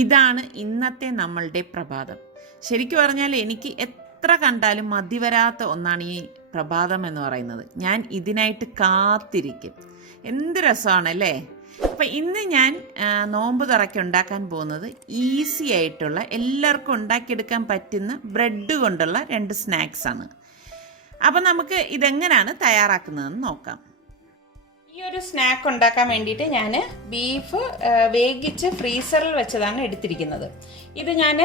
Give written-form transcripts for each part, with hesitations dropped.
ഇതാണ് ഇന്നത്തെ നമ്മളുടെ പ്രഭാതം. ശരിക്കും പറഞ്ഞാൽ എനിക്ക് എത്ര കണ്ടാലും മതിവരാത്ത ഒന്നാണ് ഈ പ്രഭാതം എന്ന് പറയുന്നത്. ഞാൻ ഇതിനായിട്ട് കാത്തിരിക്കും. എന്ത് രസമാണല്ലേ. അപ്പം ഇന്ന് ഞാൻ നോമ്പ് തുറയ്ക്ക് ഉണ്ടാക്കാൻ പോകുന്നത് ഈസി ആയിട്ടുള്ള, എല്ലാവർക്കും ഉണ്ടാക്കിയെടുക്കാൻ പറ്റുന്ന ബ്രെഡ് കൊണ്ടുള്ള 2 സ്നാക്സാണ്. അപ്പം നമുക്ക് ഇതെങ്ങനെയാണ് തയ്യാറാക്കുന്നതെന്ന് നോക്കാം. ഈ ഒരു സ്നാക്ക് ഉണ്ടാക്കാൻ വേണ്ടിയിട്ട് ഞാൻ ബീഫ് വേവിച്ച് ഫ്രീസറിൽ വെച്ചതാണ് എടുത്തിരിക്കുന്നത്. ഇത് ഞാൻ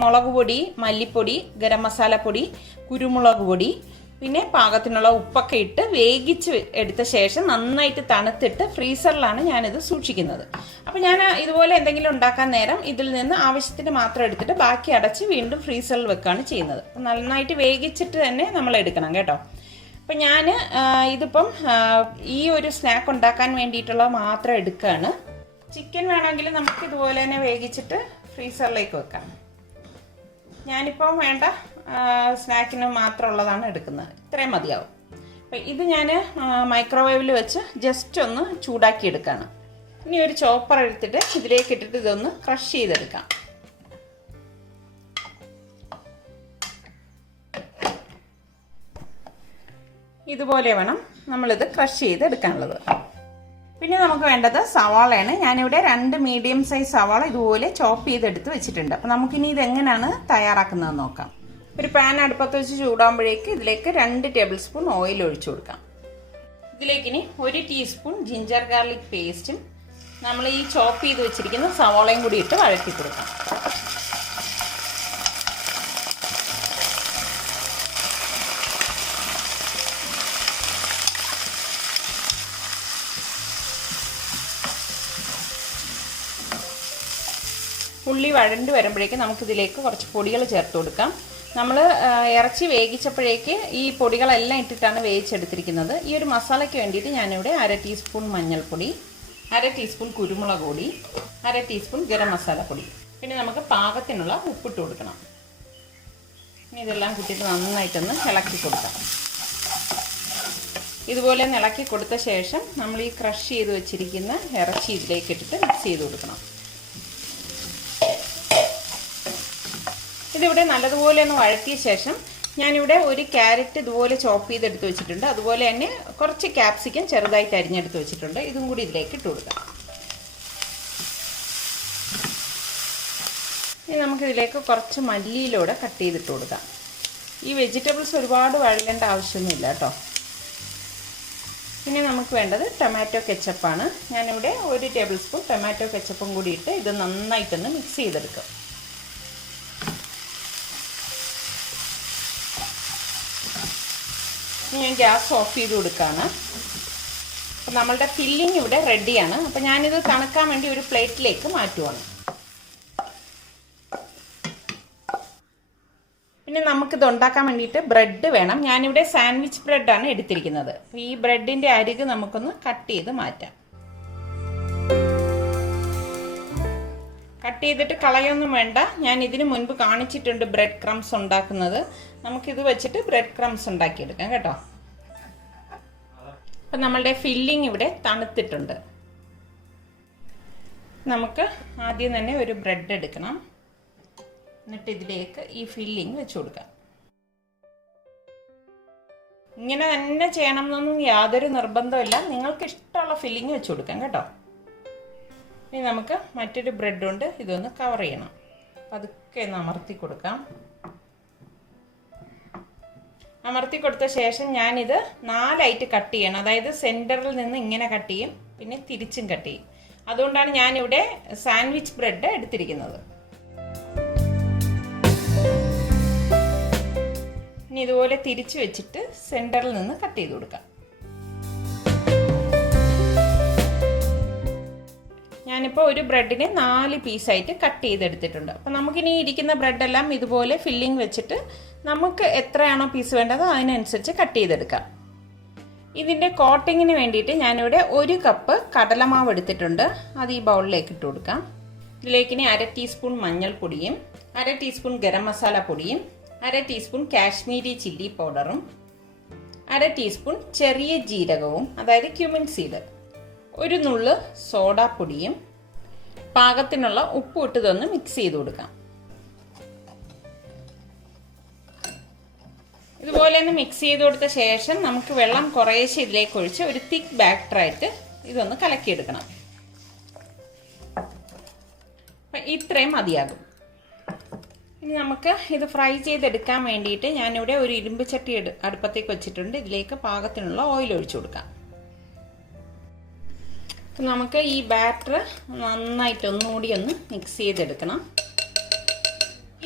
മുളക് പൊടി, മല്ലിപ്പൊടി, ഗരം മസാലപ്പൊടി, കുരുമുളക് പൊടി, പിന്നെ പാകത്തിനുള്ള ഉപ്പൊക്കെ ഇട്ട് വേവിച്ച് എടുത്ത ശേഷം നന്നായിട്ട് തണുത്തിട്ട് ഫ്രീസറിലാണ് ഞാനിത് സൂക്ഷിക്കുന്നത്. അപ്പോൾ ഞാൻ ഇതുപോലെ എന്തെങ്കിലും ഉണ്ടാക്കാൻ നേരം ഇതിൽ നിന്ന് ആവശ്യത്തിന് മാത്രം എടുത്തിട്ട് ബാക്കി അടച്ച് വീണ്ടും ഫ്രീസറിൽ വെക്കുകയാണ് ചെയ്യുന്നത്. അപ്പം നന്നായിട്ട് വേവിച്ചിട്ട് തന്നെ നമ്മൾ എടുക്കണം കേട്ടോ. അപ്പം ഞാൻ ഇതിപ്പം ഈ ഒരു സ്നാക്ക് ഉണ്ടാക്കാൻ വേണ്ടിയിട്ടുള്ള മാത്രം എടുക്കുകയാണ്. ചിക്കൻ വേണമെങ്കിൽ നമുക്ക് ഇതുപോലെ തന്നെ വേവിച്ചിട്ട് ഫ്രീസറിലേക്ക് വെക്കാം. ഞാനിപ്പം വേണ്ട സ്നാക്കിന് മാത്രമുള്ളതാണ് എടുക്കുന്നത്. ഇത്രയും മതിയാവും. അപ്പം ഇത് ഞാൻ മൈക്രോവേവിൽ വെച്ച് ജസ്റ്റ് ഒന്ന് ചൂടാക്കി എടുക്കുകയാണ്. ഇനി ഒരു ചോപ്പർ എടുത്തിട്ട് ഇതിലേക്ക് ഇട്ടിട്ട് ഇതൊന്ന് ക്രഷ് ചെയ്തെടുക്കാം. ഇതുപോലെ വേണം നമ്മളിത് ക്രഷ് ചെയ്തെടുക്കാനുള്ളത്. പിന്നെ നമുക്ക് വേണ്ടത് സവാളയാണ്. ഞാനിവിടെ 2 മീഡിയം സൈസ് സവാള ഇതുപോലെ ചോപ്പ് ചെയ്തെടുത്ത് വെച്ചിട്ടുണ്ട്. അപ്പം നമുക്കിനി ഇതെങ്ങനെയാണ് തയ്യാറാക്കുന്നതെന്ന് നോക്കാം. ഒരു പാൻ അടുപ്പത്ത് വെച്ച് ചൂടാകുമ്പോഴേക്ക് ഇതിലേക്ക് 2 ടേബിൾ സ്പൂൺ ഓയിൽ ഒഴിച്ചു കൊടുക്കാം. ഇതിലേക്കിനി 1 ടീസ്പൂൺ ജിഞ്ചർ ഗാർലിക് പേസ്റ്റും നമ്മൾ ഈ ചോപ്പ് ചെയ്ത് വെച്ചിരിക്കുന്ന സവാളയും കൂടി ഇട്ട് വഴറ്റി കൊടുക്കാം. ഉള്ളി വഴണ്ട് വരുമ്പോഴേക്ക് നമുക്കിതിലേക്ക് കുറച്ച് പൊടികൾ ചേർത്ത് കൊടുക്കാം. നമ്മൾ ഇറച്ചി വേവിച്ചപ്പോഴേക്ക് ഈ പൊടികളെല്ലാം ഇട്ടിട്ടാണ് വേവിച്ചെടുത്തിരിക്കുന്നത്. ഈ ഒരു മസാലയ്ക്ക് വേണ്ടിയിട്ട് ഞാനിവിടെ 1/2 ടീസ്പൂൺ മഞ്ഞൾപ്പൊടി, 1/2 ടീസ്പൂൺ കുരുമുളക് പൊടി, 1/2 ടീസ്പൂൺ ഗരം മസാലപ്പൊടി, പിന്നെ നമുക്ക് പാകത്തിനുള്ള ഉപ്പിട്ട് കൊടുക്കണം. ഇനി ഇതെല്ലാം കൂട്ടിയിട്ട് നന്നായിട്ടൊന്ന് ഇളക്കി കൊടുക്കാം. ഇതുപോലെ ഇളക്കി കൊടുത്ത ശേഷം നമ്മൾ ഈ ക്രഷ് ചെയ്ത് വെച്ചിരിക്കുന്ന ഇറച്ചി ഇതിലേക്ക് ഇട്ടിട്ട് മിക്സ് ചെയ്ത് കൊടുക്കണം. ഇതിവിടെ നല്ലതുപോലെ ഒന്ന് വഴറ്റിയ ശേഷം ഞാനിവിടെ 1 ക്യാരറ്റ് ഇതുപോലെ ചോപ്പ് ചെയ്തെടുത്ത് വെച്ചിട്ടുണ്ട്. അതുപോലെ തന്നെ കുറച്ച് ക്യാപ്സിക്കം ചെറുതായിട്ട് അരിഞ്ഞെടുത്ത് വെച്ചിട്ടുണ്ട്. ഇതും കൂടി ഇതിലേക്ക് ഇട്ട് കൊടുക്കാം. ഇനി നമുക്കിതിലേക്ക് കുറച്ച് മല്ലിയിലൂടെ കട്ട് ചെയ്തിട്ട് കൊടുക്കാം. ഈ വെജിറ്റബിൾസ് ഒരുപാട് വഴങ്ങേണ്ട ആവശ്യമൊന്നുമില്ല കേട്ടോ. പിന്നെ നമുക്ക് വേണ്ടത് ടൊമാറ്റോ കെച്ചപ്പാണ്. ഞാനിവിടെ 1 ടേബിൾ സ്പൂൺ ടൊമാറ്റോ കെച്ചപ്പും കൂടി ഇട്ട് ഇത് നന്നായിട്ടൊന്ന് മിക്സ് ചെയ്തെടുക്കാം. ഞാൻ ഗ്യാസ് ഓഫ് ചെയ്ത് കൊടുക്കുകയാണ്. അപ്പം നമ്മളുടെ ഫില്ലിങ് ഇവിടെ റെഡിയാണ്. അപ്പം ഞാനിത് തണുക്കാൻ വേണ്ടി ഒരു പ്ലേറ്റിലേക്ക് മാറ്റുവാണ്. പിന്നെ നമുക്കിത് ഉണ്ടാക്കാൻ വേണ്ടിയിട്ട് ബ്രെഡ് വേണം. ഞാനിവിടെ സാൻഡ്വിച്ച് ബ്രെഡാണ് എടുത്തിരിക്കുന്നത്. ഈ ബ്രെഡിൻ്റെ അരിക് നമുക്കൊന്ന് കട്ട് ചെയ്ത് മാറ്റാം. കട്ട് ചെയ്തിട്ട് കളയൊന്നും വേണ്ട. ഞാൻ ഇതിന് മുൻപ് കാണിച്ചിട്ടുണ്ട് ബ്രെഡ് ക്രംസ് ഉണ്ടാക്കുന്നത്. നമുക്കിത് വെച്ചിട്ട് ബ്രെഡ് ക്രംസ് ഉണ്ടാക്കിയെടുക്കാം കേട്ടോ. അപ്പം നമ്മളുടെ ഫില്ലിങ് ഇവിടെ തണുത്തിട്ടുണ്ട്. നമുക്ക് ആദ്യം തന്നെ ഒരു ബ്രെഡ് എടുക്കണം. എന്നിട്ട് ഇതിലേക്ക് ഈ ഫില്ലിങ് വെച്ച് കൊടുക്കാം. ഇങ്ങനെ തന്നെ ചെയ്യണം എന്നൊന്നും യാതൊരു നിർബന്ധമില്ല. നിങ്ങൾക്ക് ഇഷ്ടമുള്ള ഫില്ലിങ് വെച്ച് കൊടുക്കാം കേട്ടോ. ഇനി നമുക്ക് മറ്റൊരു ബ്രെഡ് കൊണ്ട് ഇതൊന്ന് കവർ ചെയ്യണം. പതുക്കെ ഒന്ന് അമർത്തി കൊടുക്കാം. അമർത്തി കൊടുത്ത ശേഷം ഞാനിത് 4ആയിട്ട് കട്ട് ചെയ്യണം. അതായത് സെൻറ്ററിൽ നിന്ന് ഇങ്ങനെ കട്ട് ചെയ്യും, പിന്നെ തിരിച്ചും കട്ട് ചെയ്യും. അതുകൊണ്ടാണ് ഞാനിവിടെ സാൻഡ്വിച്ച് ബ്രെഡ് എടുത്തിരിക്കുന്നത്. ഇനി ഇതുപോലെ തിരിച്ചു വെച്ചിട്ട് സെൻറ്ററിൽ നിന്ന് കട്ട് ചെയ്ത് കൊടുക്കാം. ഞാനിപ്പോൾ ഒരു ബ്രെഡിനെ 4 പീസായിട്ട് കട്ട് ചെയ്തെടുത്തിട്ടുണ്ട്. അപ്പോൾ നമുക്കിനി ഇരിക്കുന്ന ബ്രെഡെല്ലാം ഇതുപോലെ ഫില്ലിങ് വെച്ചിട്ട് നമുക്ക് എത്രയാണോ പീസ് വേണ്ടത് അതിനനുസരിച്ച് കട്ട് ചെയ്തെടുക്കാം. ഇതിൻ്റെ കോട്ടിങ്ങിന് വേണ്ടിയിട്ട് ഞാനിവിടെ 1 കപ്പ് കടലമാവ് എടുത്തിട്ടുണ്ട്. അത് ഈ ബൗളിലേക്ക് ഇട്ട് കൊടുക്കാം. ഇതിലേക്കിനി 1/2 ടീസ്പൂൺ മഞ്ഞൾപ്പൊടിയും 1/2 ടീസ്പൂൺ ഗരം മസാല പൊടിയും 1/2 ടീസ്പൂൺ കാശ്മീരി ചില്ലി പൗഡറും 1/2 ടീസ്പൂൺ ചെറിയ ജീരകവും, അതായത് ക്യുമിൻ സീഡ്, 1 നുള്ള് സോഡാപ്പൊടിയും പാകത്തിനുള്ള ഉപ്പ് ഇട്ടതൊന്ന് മിക്സ് ചെയ്ത് കൊടുക്കാം. ഇതുപോലെ ഒന്ന് മിക്സ് ചെയ്ത് കൊടുത്ത ശേഷം നമുക്ക് വെള്ളം കുറേശ്ശെ ഇതിലേക്ക് ഒഴിച്ച് ഒരു തിക്ക് ബാറ്ററായിട്ട് ഇതൊന്ന് കലക്കിയെടുക്കണം. അപ്പം ഇത്രയും മതിയാകും. ഇനി നമുക്ക് ഇത് ഫ്രൈ ചെയ്തെടുക്കാൻ വേണ്ടിയിട്ട് ഞാനിവിടെ ഒരു ഇരുമ്പ് ചട്ടി അടുപ്പത്തേക്ക് വെച്ചിട്ടുണ്ട്. ഇതിലേക്ക് പാകത്തിനുള്ള ഓയിൽ ഒഴിച്ചു കൊടുക്കാം. അപ്പം നമുക്ക് ഈ ബാറ്റർ നന്നായിട്ട് ഒന്നുകൂടി ഒന്ന് മിക്സ് ചെയ്തെടുക്കണം.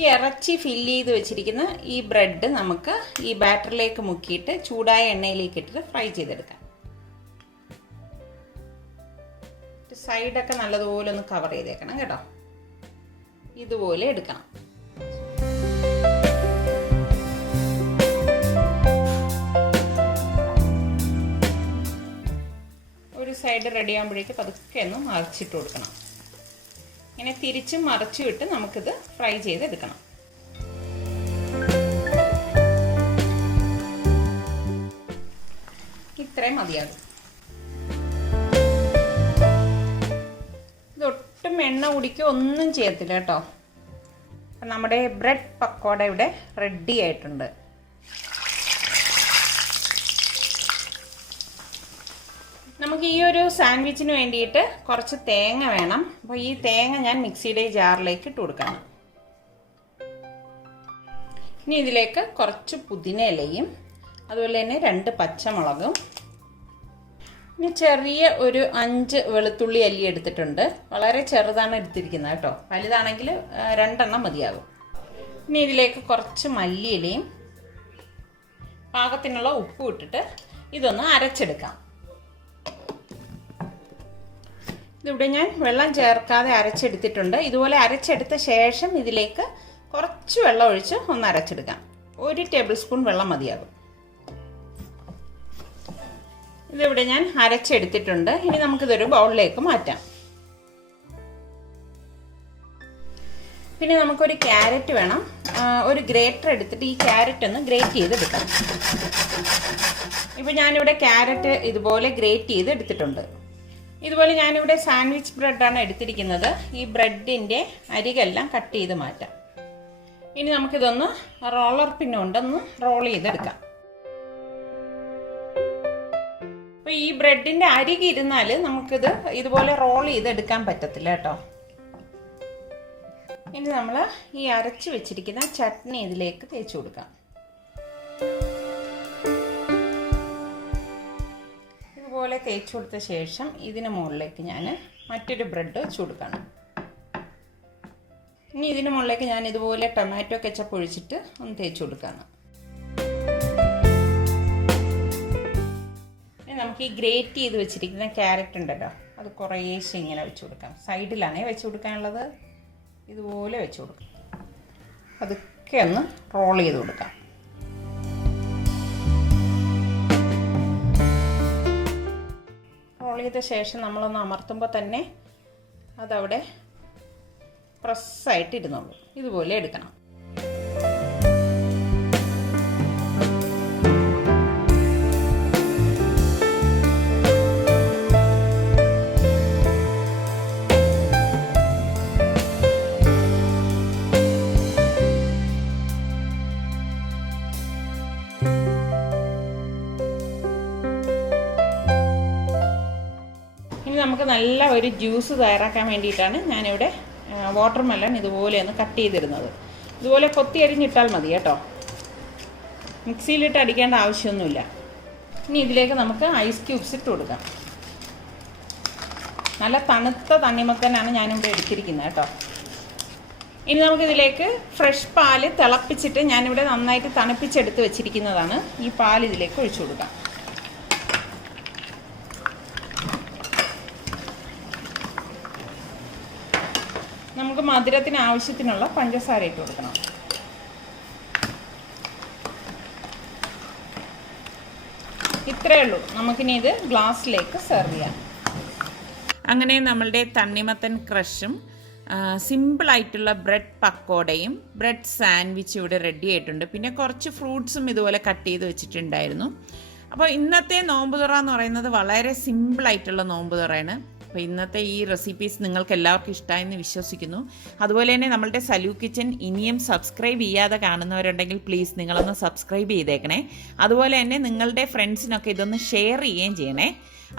ഈ ഇറച്ചി ഫില്ല് ചെയ്ത് വെച്ചിരിക്കുന്ന ഈ ബ്രെഡ് നമുക്ക് ഈ ബാറ്ററിലേക്ക് മുക്കിയിട്ട് ചൂടായ എണ്ണയിലേക്ക് ഇട്ടിട്ട് ഫ്രൈ ചെയ്തെടുക്കാം. സൈഡൊക്കെ നല്ലതുപോലെ ഒന്ന് കവർ ചെയ്തേക്കണം കേട്ടോ. ഇതുപോലെ എടുക്കണം. ഒരു സൈഡ് റെഡി ആകുമ്പോഴേക്ക് പതുക്കെ ഒന്ന് മറിച്ചിട്ട് കൊടുക്കണം. ഇങ്ങനെ തിരിച്ചും മറിച്ചും ഇട്ട് നമുക്കിത് ഫ്രൈ ചെയ്തെടുക്കണം. ഇത്രയും മതിയാകും. ഇതൊട്ടും എണ്ണ കുടിക്കോ ഒന്നും ചെയ്യത്തില്ല കേട്ടോ. അപ്പം നമ്മുടെ ബ്രെഡ് പക്കോട ഇവിടെ റെഡി ആയിട്ടുണ്ട്. നമുക്ക് ഈ ഒരു സാൻഡ്വിച്ചിന് വേണ്ടിയിട്ട് കുറച്ച് തേങ്ങ വേണം. അപ്പോൾ ഈ തേങ്ങ ഞാൻ മിക്സിയുടെ ജാറിലേക്ക് ഇട്ട് കൊടുക്കണം. ഇനി ഇതിലേക്ക് കുറച്ച് പുതിന ഇലയും അതുപോലെ തന്നെ 2 പച്ചമുളകും, ഇനി ചെറിയ ഒരു 5 വെളുത്തുള്ളി അല്ലി എടുത്തിട്ടുണ്ട്. വളരെ ചെറുതാണ് എടുത്തിരിക്കുന്നത് കേട്ടോ. വലുതാണെങ്കിൽ 2 എണ്ണം മതിയാകും. ഇനി ഇതിലേക്ക് കുറച്ച് മല്ലിയിലയും പാകത്തിനുള്ള ഉപ്പും ഇട്ടിട്ട് ഇതൊന്ന് അരച്ചെടുക്കാം. ഇതിവിടെ ഞാൻ വെള്ളം ചേർക്കാതെ അരച്ചെടുത്തിട്ടുണ്ട്. ഇതുപോലെ അരച്ചെടുത്ത ശേഷം ഇതിലേക്ക് കുറച്ച് വെള്ളം ഒഴിച്ച് ഒന്ന് അരച്ചെടുക്കാം. 1 ടേബിൾ സ്പൂൺ വെള്ളം മതിയാകും. ഇതിവിടെ ഞാൻ അരച്ചെടുത്തിട്ടുണ്ട്. ഇനി നമുക്കിതൊരു ബൗളിലേക്ക് മാറ്റാം. പിന്നെ നമുക്കൊരു ക്യാരറ്റ് വേണം. ഒരു ഗ്രേറ്റർ എടുത്തിട്ട് ഈ ക്യാരറ്റ് ഒന്ന് ഗ്രേറ്റ് ചെയ്തെടുക്കാം. ഇപ്പോൾ ഞാനിവിടെ ക്യാരറ്റ് ഇതുപോലെ ഗ്രേറ്റ് ചെയ്ത് എടുത്തിട്ടുണ്ട്. ഇതുപോലെ ഞാനിവിടെ സാൻഡ്വിച്ച് ബ്രെഡാണ് എടുത്തിരിക്കുന്നത്. ഈ ബ്രെഡിൻ്റെ അരികെല്ലാം കട്ട് ചെയ്ത് മാറ്റാം. ഇനി നമുക്കിതൊന്ന് റോളർ പിന്നുകൊണ്ടൊന്ന് റോൾ ചെയ്തെടുക്കാം. അപ്പോൾ ഈ ബ്രെഡിൻ്റെ അരികിരുന്നാൽ നമുക്കിത് ഇതുപോലെ റോൾ ചെയ്തെടുക്കാൻ പറ്റത്തില്ല കേട്ടോ. ഇനി നമ്മൾ ഈ അരച്ച് വെച്ചിരിക്കുന്ന ചട്നി ഇതിലേക്ക് തേച്ച് കൊടുക്കാം. ഇതുപോലെ തേച്ച് കൊടുത്ത ശേഷം ഇതിന് മുകളിലേക്ക് ഞാൻ മറ്റൊരു ബ്രെഡ് വെച്ച് കൊടുക്കണം. ഇനി ഇതിന് മുകളിലേക്ക് ഞാൻ ഇതുപോലെ ടൊമാറ്റോ കെച്ചപ്പ് ഒഴിച്ചിട്ട് ഒന്ന് തേച്ച് കൊടുക്കണം. നമുക്ക് ഈ ഗ്രേറ്റ് ചെയ്ത് വെച്ചിരിക്കുന്ന ക്യാരറ്റ് ഉണ്ടല്ലോ, അത് കുറേശ്ശെ ഇങ്ങനെ വെച്ച് കൊടുക്കാം. സൈഡിലാണേ വെച്ച് കൊടുക്കാനുള്ളത്. ഇതുപോലെ വെച്ച് കൊടുക്കാം. അതൊക്കെ ഒന്ന് റോൾ ചെയ്ത് കൊടുക്കാം. റോൾ ചെയ്ത ശേഷം നമ്മളൊന്ന് അമർത്തുമ്പോൾ തന്നെ അതവിടെ പ്രസ്സായിട്ട് ഇരുന്നുള്ളൂ. ഇതുപോലെ എടുക്കണം. നമുക്ക് നല്ല ഒരു ജ്യൂസ് തയ്യാറാക്കാൻ വേണ്ടിയിട്ടാണ് ഞാനിവിടെ വാട്ടർമെലൺ ഇതുപോലെ ഒന്ന് കട്ട് ചെയ്തിടുന്നത്. ഇതുപോലെ കൊത്തി അരിഞ്ഞിട്ടാൽ മതി കേട്ടോ. മിക്സിയിലിട്ട് അടിക്കേണ്ട ആവശ്യമൊന്നുമില്ല. ഇനി ഇതിലേക്ക് നമുക്ക് ഐസ് ക്യൂബ്സ് ഇട്ട് കൊടുക്കാം. നല്ല തണുത്ത തണ്ണിമത്തനാണ് ഞാനിവിടെ എടുത്തിരിക്കുന്നത് കേട്ടോ. ഇനി നമുക്കിതിലേക്ക് ഫ്രഷ് പാല് തിളപ്പിച്ചിട്ട് ഞാനിവിടെ നന്നായിട്ട് തണുപ്പിച്ചെടുത്ത് വെച്ചിരിക്കുന്നതാണ്. ഈ പാൽ ഇതിലേക്ക് ഒഴിച്ചു കൊടുക്കാം. നമുക്ക് മധുരത്തിന് ആവശ്യത്തിനുള്ള പഞ്ചസാര ഇട്ട് കൊടുക്കണം. ഇത്രയേ ഉള്ളൂ. നമുക്കിനി ഇത് ഗ്ലാസ്സിലേക്ക് സെർവ് ചെയ്യാം. അങ്ങനെ നമ്മളുടെ തണ്ണിമത്തൻ ക്രഷും സിമ്പിളായിട്ടുള്ള ബ്രെഡ് പക്കോടയും ബ്രെഡ് സാൻഡ്വിച്ചും ഇവിടെ റെഡി ആയിട്ടുണ്ട്. പിന്നെ കുറച്ച് ഫ്രൂട്ട്സും ഇതുപോലെ കട്ട് ചെയ്ത് വെച്ചിട്ടുണ്ടായിരുന്നു. അപ്പോൾ ഇന്നത്തെ നോമ്പ് തുറ എന്ന് പറയുന്നത് വളരെ സിമ്പിളായിട്ടുള്ള നോമ്പ് തുറയാണ്. അപ്പോൾ ഇന്നത്തെ ഈ റെസിപ്പീസ് നിങ്ങൾക്ക് എല്ലാവർക്കും ഇഷ്ടമായെന്ന് വിശ്വസിക്കുന്നു. അതുപോലെ തന്നെ നമ്മളുടെ സലൂ കിച്ചൻ ഇനിയും സബ്സ്ക്രൈബ് ചെയ്യാതെ കാണുന്നവരുണ്ടെങ്കിൽ പ്ലീസ് നിങ്ങളൊന്ന് സബ്സ്ക്രൈബ് ചെയ്തേക്കണേ. അതുപോലെ തന്നെ നിങ്ങളുടെ ഫ്രണ്ട്സിനൊക്കെ ഇതൊന്ന് ഷെയർ ചെയ്യുകയും ചെയ്യണേ.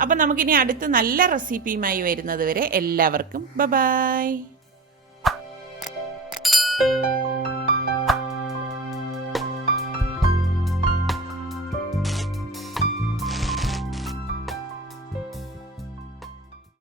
അപ്പോൾ നമുക്കിനി അടുത്ത നല്ല റെസിപ്പിയുമായി വരുന്നത് വരെ എല്ലാവർക്കും ബൈ.